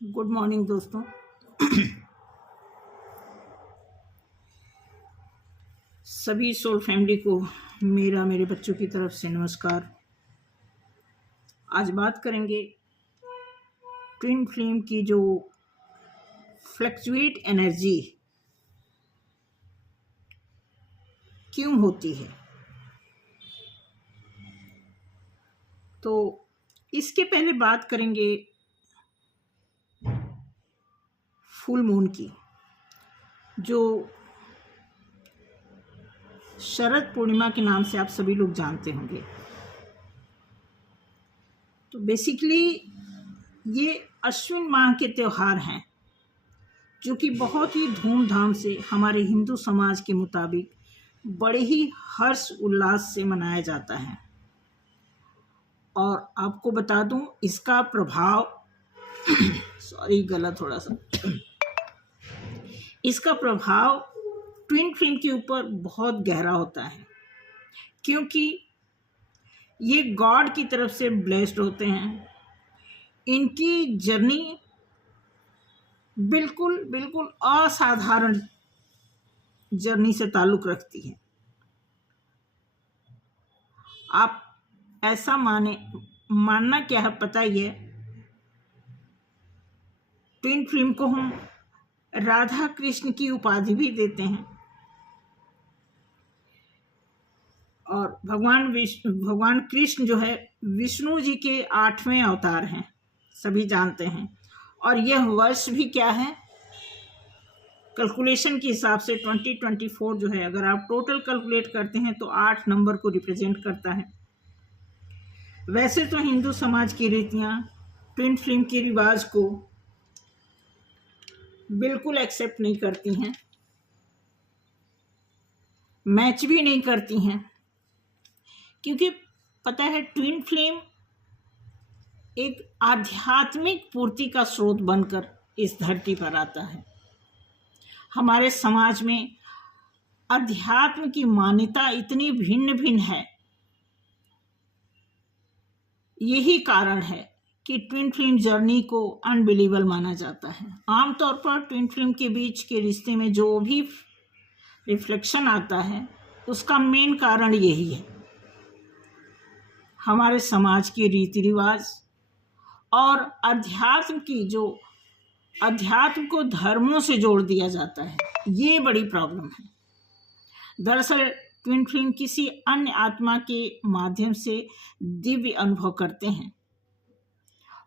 Good morning दोस्तों। सभी soul family को मेरे बच्चों की तरफ से नमस्कार। आज बात करेंगे ट्विन फ्लेम की जो फ्लक्चुएट एनर्जी क्यों होती है। तो इसके पहले बात करेंगे फुल मून की, जो शरद पूर्णिमा के नाम से आप सभी लोग जानते होंगे। तो बेसिकली ये अश्विन माह के त्योहार हैं जो कि बहुत ही धूमधाम से हमारे हिंदू समाज के मुताबिक बड़े ही हर्ष उल्लास से मनाया जाता है। और आपको बता दूं, इसका प्रभाव सॉरी गला थोड़ा सा इसका प्रभाव ट्विन फ्लेम के ऊपर बहुत गहरा होता है, क्योंकि ये गॉड की तरफ से ब्लेस्ड होते हैं। इनकी जर्नी बिल्कुल बिल्कुल असाधारण जर्नी से ताल्लुक रखती है। आप ऐसा मानना क्या है पता ही है। ट्विन फ्लेम को हम राधा कृष्ण की उपाधि भी देते हैं, और भगवान कृष्ण जो है विष्णु जी के 8वें अवतार हैं, सभी जानते हैं। और यह वर्ष भी क्या है, कैलकुलेशन के हिसाब से 2024 जो है, अगर आप टोटल कैलकुलेट करते हैं तो 8 नंबर को रिप्रेजेंट करता है। वैसे तो हिंदू समाज की रीतियां ट्विन फ्लेम के रिवाज को बिल्कुल एक्सेप्ट नहीं करती हैं, मैच भी नहीं करती हैं, क्योंकि पता है ट्विन फ्लेम एक आध्यात्मिक पूर्ति का स्रोत बनकर इस धरती पर आता है। हमारे समाज में अध्यात्म की मान्यता इतनी भिन्न भिन्न है, यही कारण है कि ट्विन फ्लेम जर्नी को अनबिलीवेबल माना जाता है। आमतौर पर ट्विन फ्लेम के बीच के रिश्ते में जो भी रिफ्लेक्शन आता है, उसका मेन कारण यही है, हमारे समाज के रीति रिवाज और अध्यात्म को धर्मों से जोड़ दिया जाता है। ये बड़ी प्रॉब्लम है। दरअसल ट्विन फ्लेम किसी अन्य आत्मा के माध्यम से दिव्य अनुभव करते हैं,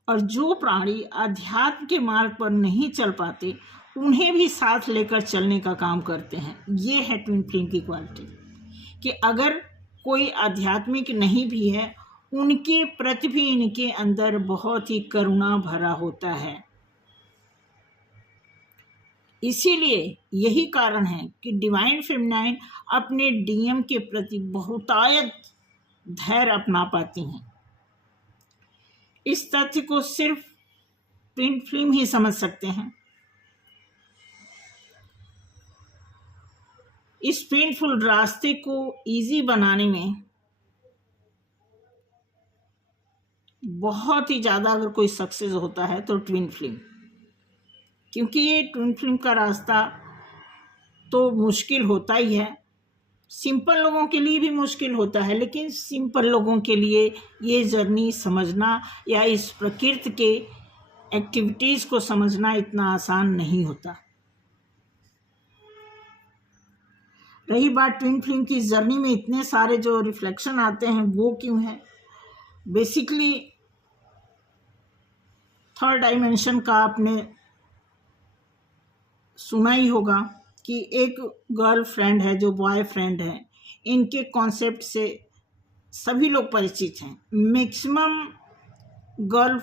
और जो प्राणी अध्यात्म के मार्ग पर नहीं चल पाते उन्हें भी साथ लेकर चलने का काम करते हैं। ये है ट्विन फ्लेम की क्वालिटी, कि अगर कोई आध्यात्मिक नहीं भी है, उनके प्रति भी इनके अंदर बहुत ही करुणा भरा होता है। इसीलिए यही कारण है कि डिवाइन फेमिनाइन अपने डीएम के प्रति बहुतायत धैर्य अपना पाती हैं। इस तथ्य को सिर्फ ट्विन फ्लेम ही समझ सकते हैं। इस पेनफुल रास्ते को इजी बनाने में बहुत ही ज़्यादा अगर कोई सक्सेस होता है तो ट्विन फ्लेम, क्योंकि ये ट्विन फ्लेम का रास्ता तो मुश्किल होता ही है। सिंपल लोगों के लिए भी मुश्किल होता है, लेकिन सिंपल लोगों के लिए ये जर्नी समझना या इस प्रकृति के एक्टिविटीज़ को समझना इतना आसान नहीं होता। रही बात ट्विन फ्लेम की जर्नी में इतने सारे जो रिफ्लेक्शन आते हैं, वो क्यों है? बेसिकली थर्ड डायमेंशन का आपने सुना ही होगा कि एक गर्ल फ्रेंड है जो बॉय फ्रेंड है। इनके कॉन्सेप्ट से सभी लोग परिचित हैं। मैक्सिमम गर्ल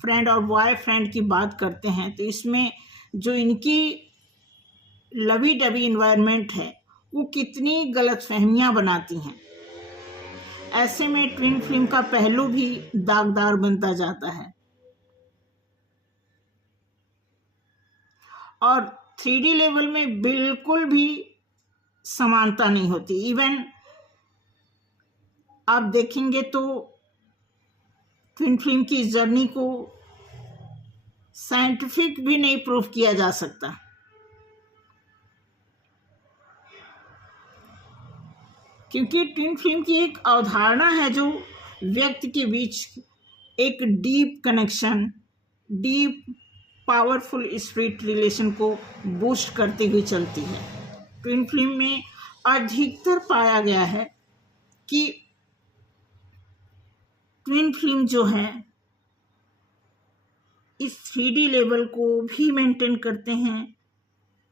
फ्रेंड और बॉय फ्रेंड की बात करते हैं तो इसमें जो इनकी लवी डबी इन्वायरमेंट है, वो कितनी गलतफहमियां बनाती हैं। ऐसे में ट्विन फ्लेम का पहलू भी दागदार बनता जाता है, और 3D लेवल में बिल्कुल भी समानता नहीं होती। इवन आप देखेंगे तो ट्विन फ्लेम की जर्नी को साइंटिफिक भी नहीं प्रूफ किया जा सकता। क्योंकि ट्विन फ्लेम की एक अवधारणा है जो व्यक्ति के बीच एक deep connection, deep powerful spirit relation को बूस्ट करते हुए चलती है। ट्विन फ्लेम में अधिकतर पाया गया है कि ट्विन फ्लेम जो है इस 3D लेवल को भी मेंटेन करते हैं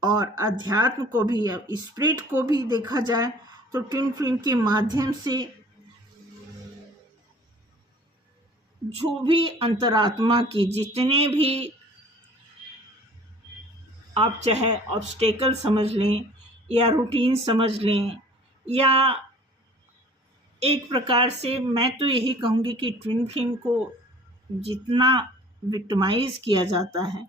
और अध्यात्म को भी, स्पिरिट को भी देखा जाए तो ट्विन फ्लेम के माध्यम से जो भी अंतरात्मा की जितने भी आप चाहे ऑब्स्टेकल समझ लें या रूटीन समझ लें, या एक प्रकार से मैं तो यही कहूँगी कि ट्विन फ्लेम को जितना विक्टिमाइज किया जाता है,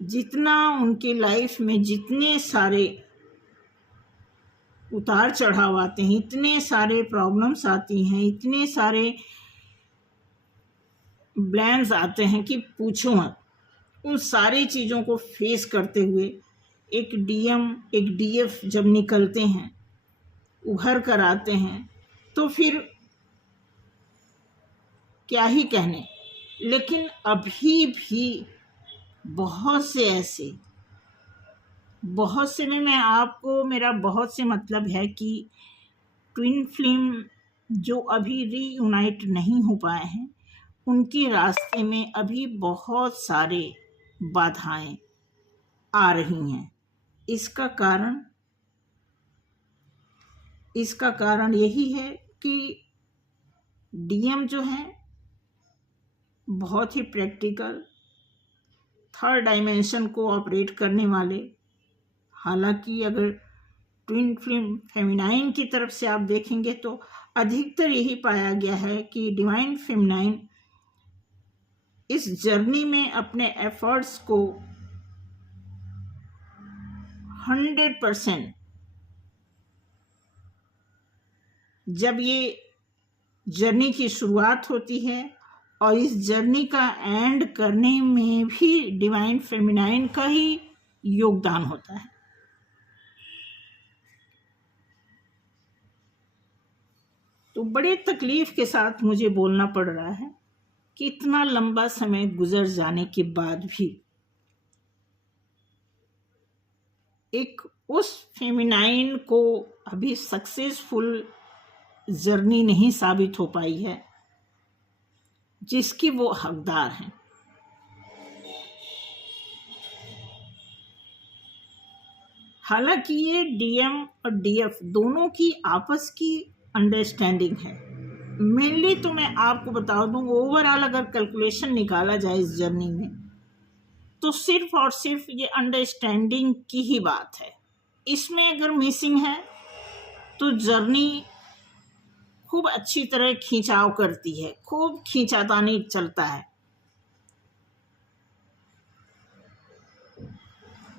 जितना उनके लाइफ में जितने सारे उतार चढ़ाव आते हैं, इतने सारे प्रॉब्लम्स आती हैं, इतने सारे ब्लेम्स आते हैं कि पूछो मत। उन सारी चीज़ों को फेस करते हुए एक डीएम, एक डीएफ जब निकलते हैं, उभर कर आते हैं, तो फिर क्या ही कहने। लेकिन अभी भी बहुत से में मैं आपको, मेरा बहुत से मतलब है कि ट्विन फ्लेम जो अभी रीयूनाइट नहीं हो पाए हैं, उनके रास्ते में अभी बहुत सारे बाधाएं आ रही हैं। इसका कारण यही है कि डीएम जो है बहुत ही प्रैक्टिकल, थर्ड डायमेंशन को ऑपरेट करने वाले। हालांकि अगर ट्विन फ्लेम फेमिनाइन की तरफ से आप देखेंगे तो अधिकतर यही पाया गया है कि डिवाइन फेमिनाइन इस जर्नी में अपने एफर्ट्स को 100%, जब ये जर्नी की शुरुआत होती है और इस जर्नी का एंड करने में भी डिवाइन फेमिनाइन का ही योगदान होता है। तो बड़े तकलीफ के साथ मुझे बोलना पड़ रहा है कि इतना लंबा समय गुजर जाने के बाद भी एक उस फेमिनाइन को अभी सक्सेसफुल जर्नी नहीं साबित हो पाई है जिसकी वो हकदार हैं। हालांकि ये डीएम और डीएफ दोनों की आपस की अंडरस्टैंडिंग है। मेनली तो मैं आपको बता दूं, ओवरऑल अगर कैलकुलेशन निकाला जाए इस जर्नी में तो सिर्फ और सिर्फ ये अंडरस्टैंडिंग की ही बात है। इसमें अगर मिसिंग है तो जर्नी खूब अच्छी तरह खिंचाव करती है, खूब खींचातानी चलता है,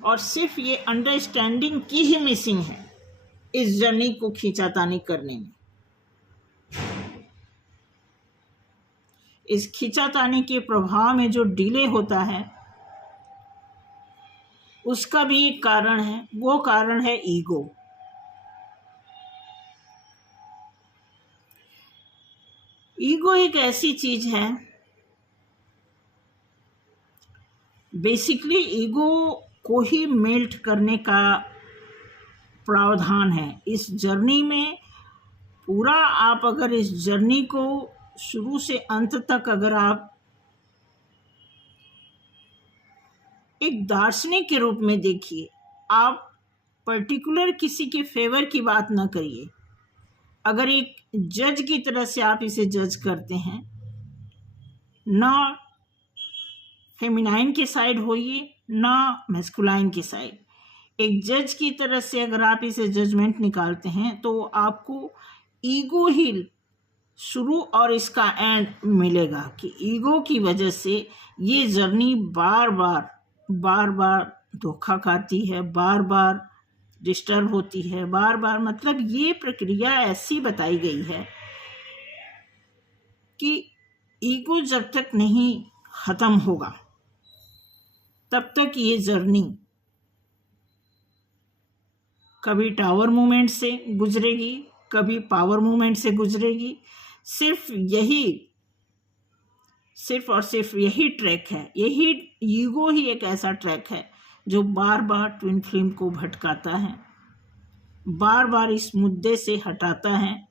और सिर्फ ये अंडरस्टैंडिंग की ही मिसिंग है इस जर्नी को खींचातानी करने में। इस खींचातानी के प्रभाव में जो डिले होता है उसका भी एक कारण है, वो कारण है ईगो। ईगो एक ऐसी चीज है, बेसिकली ईगो को ही मेल्ट करने का प्रावधान है इस जर्नी में। पूरा आप अगर इस जर्नी को शुरू से अंत तक अगर आप एक दार्शनिक के रूप में देखिए, आप पर्टिकुलर किसी के फेवर की बात ना करिए। अगर एक जज की तरह से आप इसे जज करते हैं, ना फेमिनाइन के साइड होइए ना मैस्कुलाइन के साइड, एक जज की तरह से अगर आप इसे जजमेंट निकालते हैं तो आपको ईगो ही शुरू और इसका एंड मिलेगा कि ईगो की वजह से ये जर्नी बार बार धोखा खाती है, बार बार डिस्टर्ब होती है, बार बार, मतलब ये प्रक्रिया ऐसी बताई गई है कि ईगो जब तक नहीं ख़त्म होगा तब तक ये जर्नी कभी टावर मूवमेंट से गुजरेगी, कभी पावर मूवमेंट से गुजरेगी। सिर्फ और सिर्फ यही ट्रैक है, यही ईगो ही एक ऐसा ट्रैक है जो बार बार ट्विन फ्लेम को भटकाता है, बार बार इस मुद्दे से हटाता है,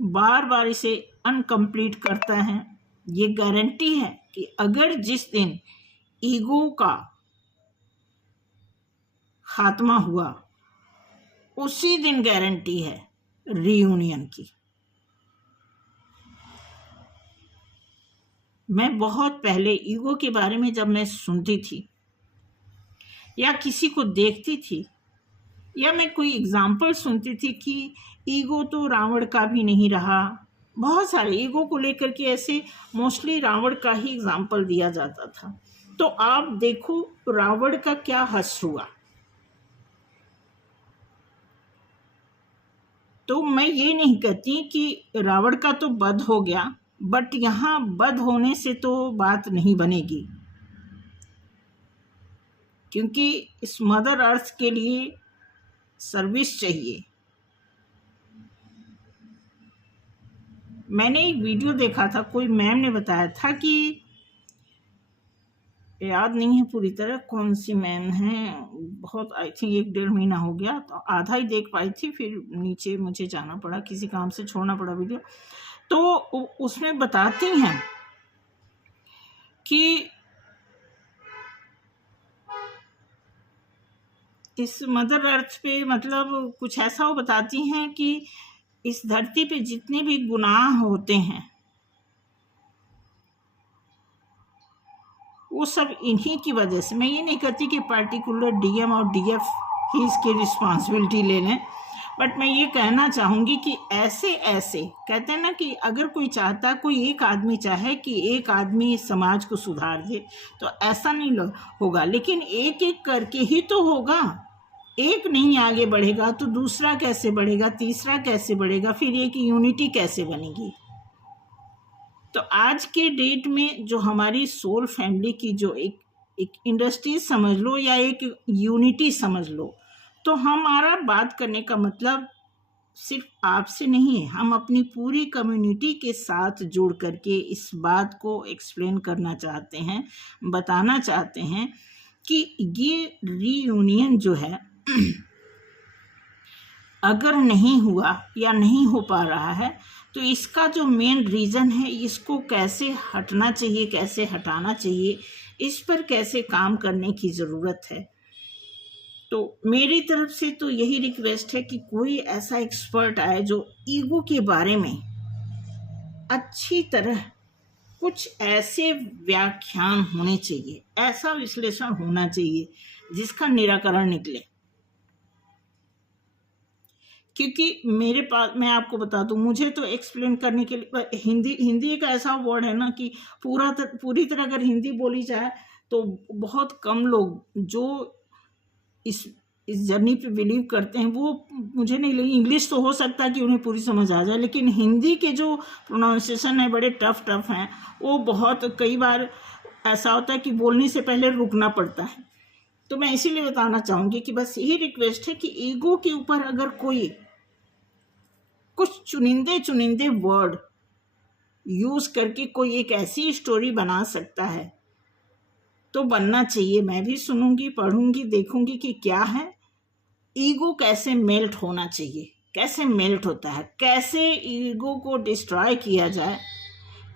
बार बार इसे अनकम्प्लीट करता है। ये गारंटी है कि अगर जिस दिन ईगो का खात्मा हुआ उसी दिन गारंटी है रीयूनियन की। मैं बहुत पहले ईगो के बारे में जब मैं सुनती थी या किसी को देखती थी या मैं कोई एग्जाम्पल सुनती थी कि ईगो तो रावण का भी नहीं रहा, बहुत सारे ईगो को लेकर के ऐसे मोस्टली रावण का ही एग्जाम्पल दिया जाता था। तो आप देखो रावण का क्या हश्र हुआ। तो मैं ये नहीं कहती कि रावण का तो वध हो गया, बट यहाँ वध होने से तो बात नहीं बनेगी, क्योंकि इस मदर अर्थ के लिए सर्विस चाहिए। मैंने एक वीडियो देखा था, कोई मैम ने बताया था कि याद नहीं है पूरी तरह कौन सी मैम है, बहुत आई थिंक 1-1.5 महीना हो गया, तो आधा ही देख पाई थी, फिर नीचे मुझे जाना पड़ा, किसी काम से छोड़ना पड़ा वीडियो। तो उसमें बताती हैं कि इस मदर अर्थ पे मतलब कुछ ऐसा वो बताती हैं कि इस धरती पे जितने भी गुनाह होते हैं वो सब इन्हीं की वजह से। मैं ये नहीं कहती कि पार्टिकुलर डीएम और डीएफ ही इसकी रिस्पॉन्सिबिलिटी ले लें, बट मैं ये कहना चाहूँगी कि ऐसे कहते हैं ना कि अगर कोई चाहता, कोई एक आदमी चाहे कि एक आदमी समाज को सुधार दे तो ऐसा नहीं होगा, लेकिन एक एक करके ही तो होगा। एक नहीं आगे बढ़ेगा तो दूसरा कैसे बढ़ेगा, तीसरा कैसे बढ़ेगा, फिर एक यूनिटी कैसे बनेगी। तो आज के डेट में जो हमारी सोल फैमिली की जो एक इंडस्ट्री समझ लो या एक यूनिटी समझ लो, तो हमारा बात करने का मतलब सिर्फ आपसे नहीं है, हम अपनी पूरी कम्युनिटी के साथ जुड़ करके इस बात को एक्सप्लेन करना चाहते हैं, बताना चाहते हैं कि ये रीयूनियन जो है अगर नहीं हुआ या नहीं हो पा रहा है तो इसका जो मेन रीज़न है, इसको कैसे हटना चाहिए, कैसे हटाना चाहिए, इस पर कैसे काम करने की ज़रूरत है। तो मेरी तरफ से तो यही रिक्वेस्ट है कि कोई ऐसा एक्सपर्ट आए जो ईगो के बारे में अच्छी तरह कुछ ऐसे व्याख्यान होने चाहिए, ऐसा विश्लेषण होना चाहिए जिसका निराकरण निकले। क्योंकि मेरे पास, मैं आपको बता दूं, मुझे तो एक्सप्लेन करने के लिए हिंदी एक ऐसा वर्ड है ना कि पूरी तरह अगर हिंदी बोली जाए तो बहुत कम लोग जो इस जर्नी पे बिलीव करते हैं, वो मुझे नहीं लगी। इंग्लिश तो हो सकता है कि उन्हें पूरी समझ आ जाए, लेकिन हिंदी के जो प्रोनाउंसिएशन है बड़े टफ हैं, वो बहुत कई बार ऐसा होता है कि बोलने से पहले रुकना पड़ता है। तो मैं इसीलिए बताना चाहूँगी कि बस यही रिक्वेस्ट है कि ईगो के ऊपर अगर कोई कुछ चुनिंदे वर्ड यूज़ करके कोई एक ऐसी स्टोरी बना सकता है तो बनना चाहिए। मैं भी सुनूंगी, पढ़ूंगी, देखूंगी कि क्या है, ईगो कैसे मेल्ट होना चाहिए, कैसे मेल्ट होता है, कैसे ईगो को डिस्ट्रॉय किया जाए।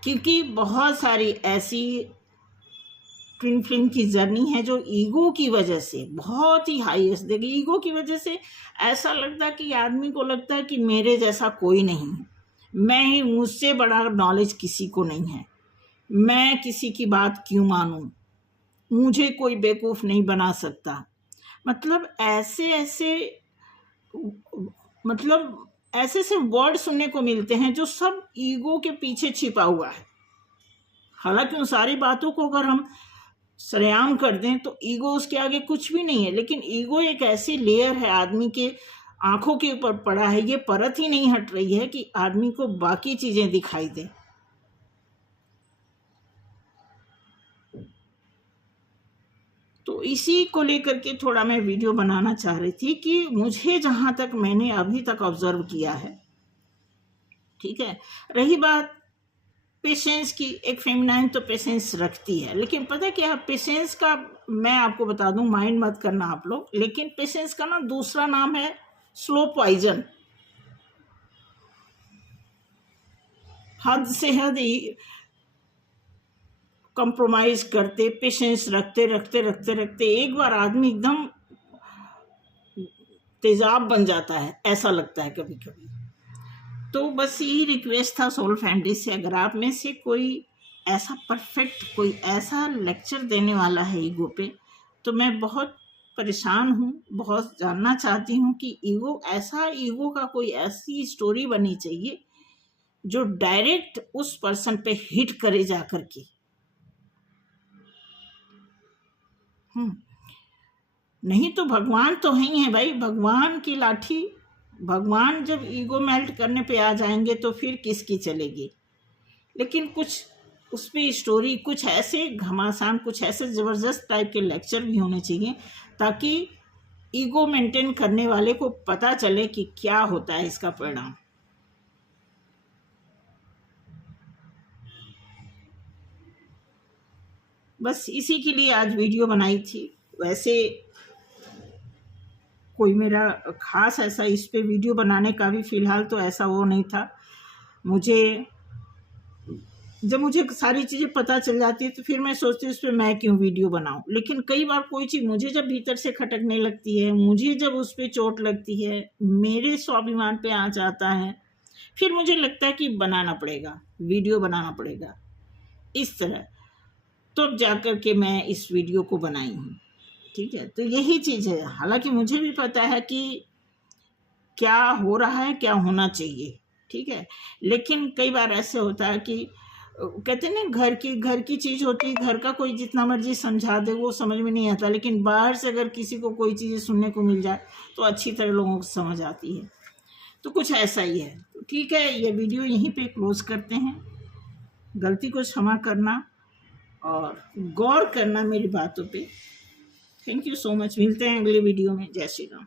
क्योंकि बहुत सारी ऐसी ट्विन फ्लेम की जर्नी है जो ईगो की वजह से बहुत ही हाईएस्ट देगी। ईगो की वजह से ऐसा लगता है कि आदमी को लगता है कि मेरे जैसा कोई नहीं है, मैं ही, मुझसे बड़ा नॉलेज किसी को नहीं है, मैं किसी की बात क्यों मानूं, मुझे कोई बेवकूफ़ नहीं बना सकता। मतलब ऐसे वर्ड सुनने को मिलते हैं जो सब ईगो के पीछे छिपा हुआ है। हालांकि उन सारी बातों को अगर हम सरेआम कर दें तो ईगो उसके आगे कुछ भी नहीं है, लेकिन ईगो एक ऐसी लेयर है आदमी के आंखों के ऊपर पड़ा है, ये परत ही नहीं हट रही है कि आदमी को बाकी चीज़ें दिखाई दें। तो इसी को लेकर के थोड़ा मैं वीडियो बनाना चाह रही थी कि मुझे जहाँ तक मैंने अभी तक ऑब्जर्व किया है, ठीक है। रही बात पेशेंस की, एक फेमिनाइन तो पेशेंस रखती है, लेकिन पता क्या, पेशेंस का मैं आपको बता दूं, माइंड मत करना आप लोग, लेकिन पेशेंस का ना दूसरा नाम है स्लो पॉइजन। हद से हद कंप्रोमाइज करते, पेशेंस रखते रखते रखते रखते एक बार आदमी एकदम तेजाब बन जाता है, ऐसा लगता है कभी कभी। तो बस यही रिक्वेस्ट था सोल फैमिली से, अगर आप में से कोई ऐसा परफेक्ट, कोई ऐसा लेक्चर देने वाला है ईगो पे, तो मैं बहुत परेशान हूँ, बहुत जानना चाहती हूँ कि ईगो का कोई ऐसी स्टोरी बनी चाहिए जो डायरेक्ट उस पर्सन पे हिट करे जा करके। नहीं तो भगवान तो है ही है भाई, भगवान की लाठी, भगवान जब ईगो मेल्ट करने पे आ जाएंगे तो फिर किसकी चलेगी। लेकिन कुछ उस पर स्टोरी, कुछ ऐसे घमासान, कुछ ऐसे ज़बरदस्त टाइप के लेक्चर भी होने चाहिए ताकि ईगो मेंटेन करने वाले को पता चले कि क्या होता है इसका परिणाम। बस इसी के लिए आज वीडियो बनाई थी। वैसे कोई मेरा खास ऐसा इस पे वीडियो बनाने का भी फ़िलहाल तो ऐसा वो नहीं था। जब मुझे सारी चीज़ें पता चल जाती है तो फिर मैं सोचती हूँ इस पर मैं क्यों वीडियो बनाऊँ। लेकिन कई बार कोई चीज़ मुझे जब भीतर से खटकने लगती है, मुझे जब उस पर चोट लगती है, मेरे स्वाभिमान पे आ जाता है, फिर मुझे लगता है कि बनाना पड़ेगा, वीडियो बनाना पड़ेगा इस तरह। तो जाकर के मैं इस वीडियो को बनाई हूँ, ठीक है। तो यही चीज़ है, हालांकि मुझे भी पता है कि क्या हो रहा है, क्या होना चाहिए, ठीक है। लेकिन कई बार ऐसे होता है कि कहते हैं ना, घर की चीज़ होती है, घर का कोई जितना मर्जी समझा दे वो समझ में नहीं आता, लेकिन बाहर से अगर किसी को कोई चीज़ें सुनने को मिल जाए तो अच्छी तरह लोगों को समझ आती है। तो कुछ ऐसा ही है। तो ठीक है, ये वीडियो यहीं पे क्लोज करते हैं। गलती को क्षमा करना और गौर करना मेरी बातों पे। Thank you so much. मिलते हैं अगले वीडियो में। जय श्री राम।